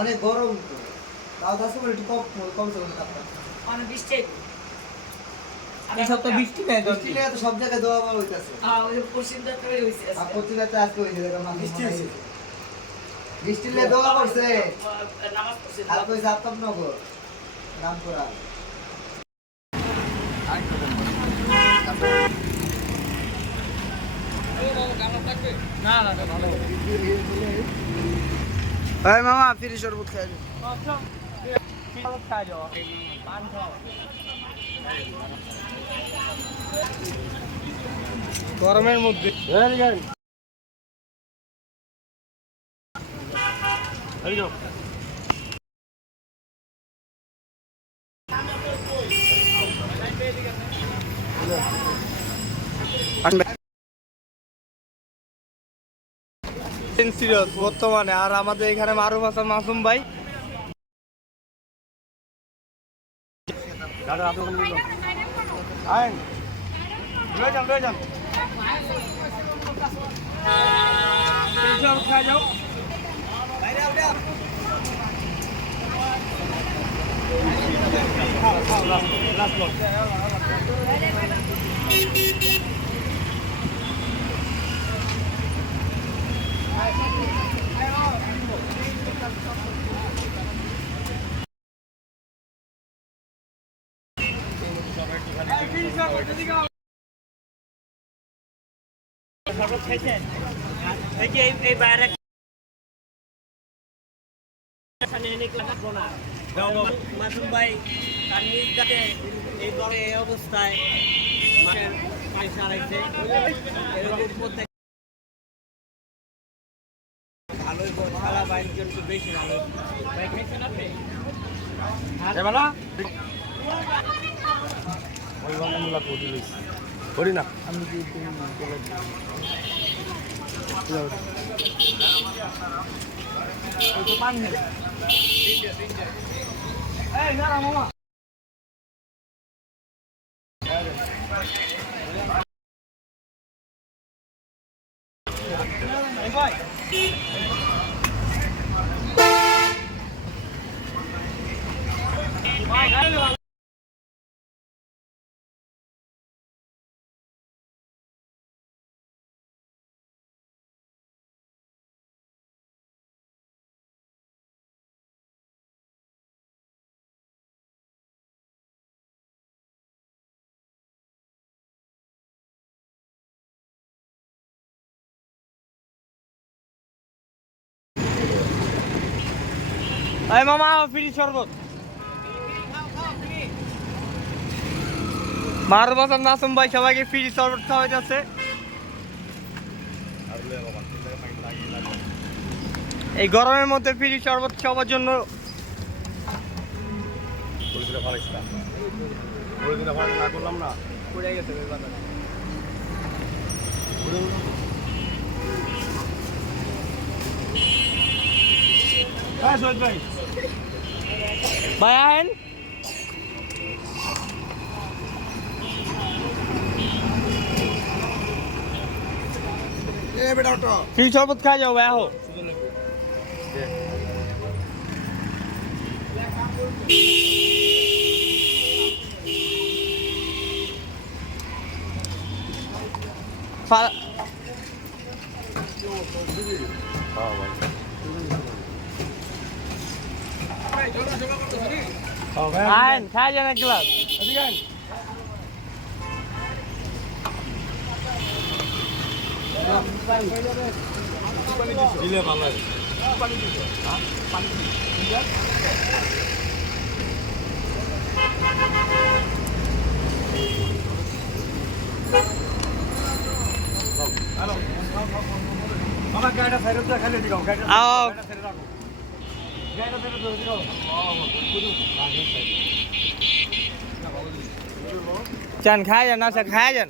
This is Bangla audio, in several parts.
অনেক গরম তো। তাও দশ মিনিট একটু কম কম তাপমাত্রা। অনেক বৃষ্টি। আর বৃষ্টি নেই বৃষ্টি লেগে তো সব জায়গায় দোয়া পাওয়া হইতাছে। আর আজকে। আজকে হয়েছে বৃষ্টি হয়েছে। বৃষ্টি লেগে দোয়া করছে আর কইছে আফতাবনগর রামপুরা। ভালো ভাই মামা ফিরি শরবত খাই গরমের মধ্যে। সিরিয়াস বর্তমানে। আর আমাদের এখানে মারুফ হাসান মাসুম ভাই। আইন। লয়ে যান লয়ে যান চল খাই যাও মাসুম ভাই তার নিজ দাঁতে এই দলে এই অবস্থায় রাখছে এরকম প্রত্যেক ভালোই বল, খেলা বাইরের জন্য একটু বেশি ভালো ভাই খাইছেন আপনি করি না আমি পান এই না মামা এই ভাই ভাই গাড়ি এই মামা ফ্রি মার বাসার নাসুম ভাই সবাইকে ফ্রি শরবত খাওয়া যাচ্ছে এই গরমের মধ্যে ফ্রি শরবত খাওয়ার জন্য। ভাই আহেন ফ্রি শরবত খাই যাও ভাই আহো ফা- আহেন খাই যান এক গ্লাস আও চান, খাই যান, না খাই যান।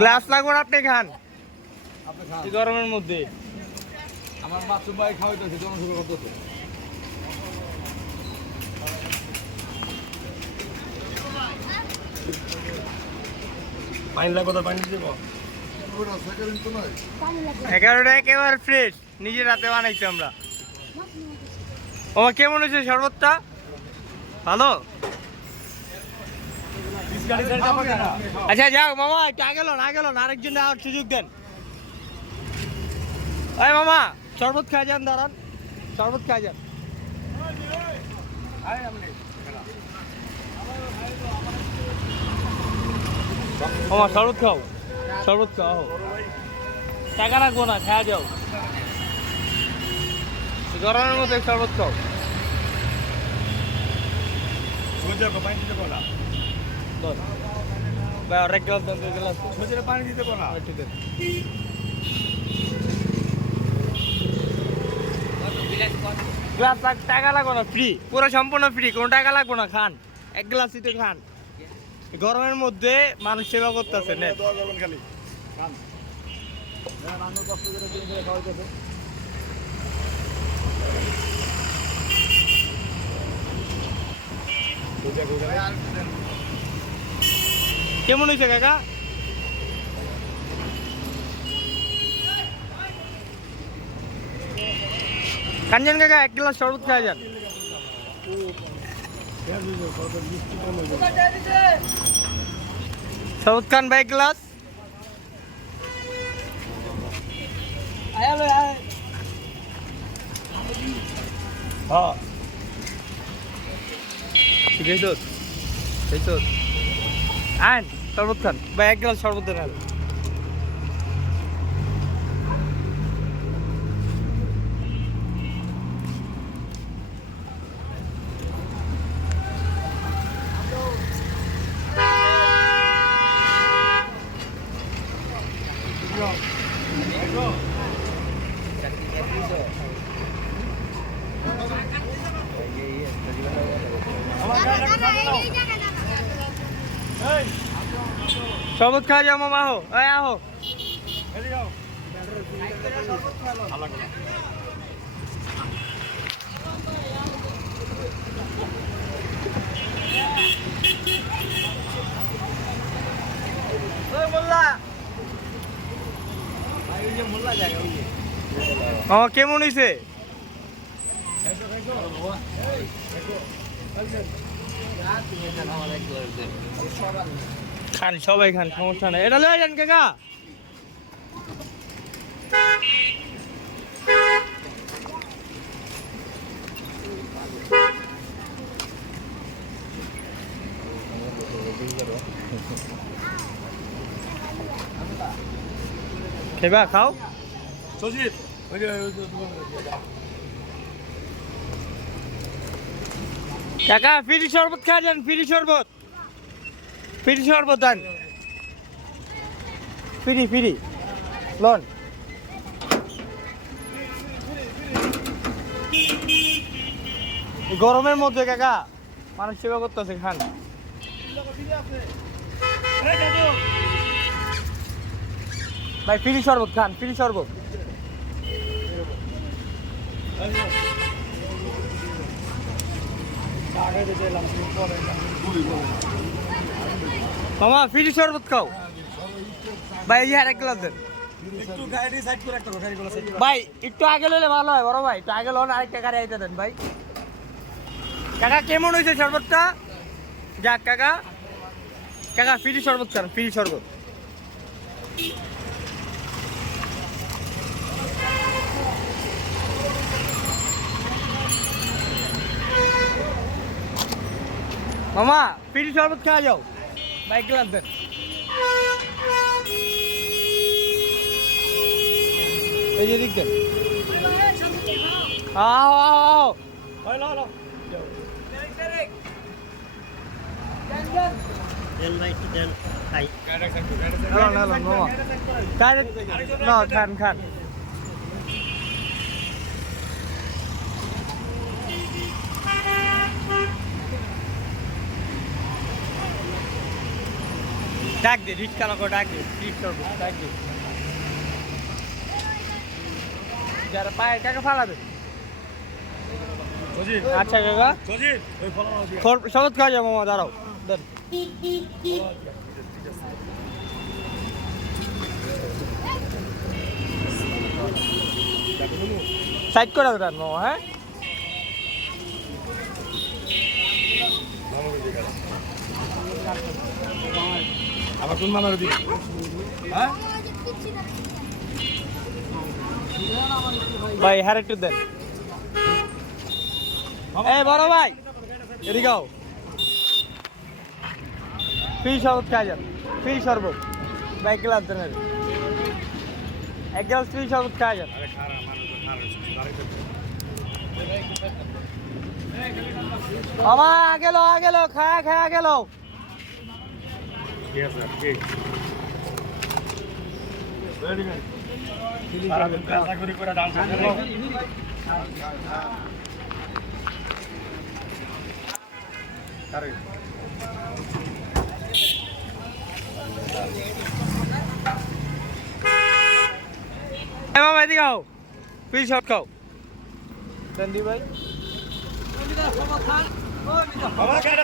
গ্লাস লাগুন আপনি খান। গরমের মধ্যে। আমার মাছুম ভাই খাওয়াইতেছে জনসভা এগারোটা একেবারে ফ্রেশ নিজের হাতে বানাইছি আমরা। ও কেমন হয়েছে শরবতটা? ভালো। আচ্ছা যাও, মামা, একটু আগে লন আগে লন আরেকজন আর সুযোগ দেন। ওই মামা, শরবত খাই যান, দাঁড়ান। শরবত খাই যান। মামা, শরবত খাও শরবত খাও। টাকা রাখব না, খাওয়া যাও। গরমের মধ্যে শরবত খাও। পানি দিতে ভাই গ্লাস দেন দুই গ্লাস সোজা পানি দিতে ঠিক আছে। গ্লাস টাকা লাগবে না ফ্রি পুরো সম্পূর্ণ ফ্রি কোনো টাকা লাগবে না খান। এক গ্লাসই তো খান। গরমের মধ্যে মানুষ সেবা করতেছে খালি। খান। আমি কষ্ট করে খাওয়াইতেছে সোজা করে কেমন হয়েছে কাকা কাঞ্জন কাকা এক গ্লাস শরবত খাওয়া যান শরবত খান ভাই এক গ্লাস হ্যাঁ ঠিক আছে আন শরবত ভাই এক গ্লাস শরবত আর। শরবত খাওয়া যাও মামা আহো। এই আহো। কেমন হয়েছে খান সবাই খান সমস্যা নেই। এটা লয়ে যান কাকা খেবা খাও? সজিত কাকা ফ্রি শরবত খাওয়া যান ফ্রি শরবত। ফ্রি শরবত দান ফ্রি ফ্রি। লন। গরমের মধ্যে কাকা, মানুষ সেবা করতেছে, খান। ভাই, ফ্রি শরবত খান, ফ্রি শরবত। মামা ফ্রি শরবত খাও। ভাই এই আর এক গ্লাস দেন। একটু গাড়ি সাইড করে একটা গাড়িগুলো সাইড ভাই একটু আগে লইলে ভালো হয় বড় ভাই। একটু আগে লোন আরেকটা গাড়ি আইতে দেন ভাই। কাকা কেমন হয়েছে শরবতটা? যাক কাকা। কাকা ফ্রি শরবত খান ফ্রি শরবত। মামা ফ্রি শরবত খাওয়া যাও। ভাই গ্লাস দেন এই যে দিক দেন আও আও আও হয় না না দেন ভাই একটু দেন খাই হ্যালো হ্যালো মামা কাজ না খান খান ডাক দে রিক্সা লোক ডাক দে রিক্সা ডাক দে। যারা পায়ে টাকা ফালাবে? আচ্ছা কাকা। সবজ খাওয়া যাব মামা দাঁড়াও সাইড করে দেন মামা হ্যাঁ? Thank you. আবার কোন মামার দিকে হ্যাঁ? ভাই হ্যাঁ একটু দেন। এই বড় ভাই। এদিকে আও। ফ্রি শরবত খাওয়া যান। ফ্রি শরবত। বাইক গ্লাস দেন এক গ্লাস ফ্রি শরবত খাওয়া যান। মামা আগে লো আগে লো খায়া খায়া গেল মামা এদিকে আও। ফ্রি শরবত খাও। দেন দি ভাই বাবা কেটে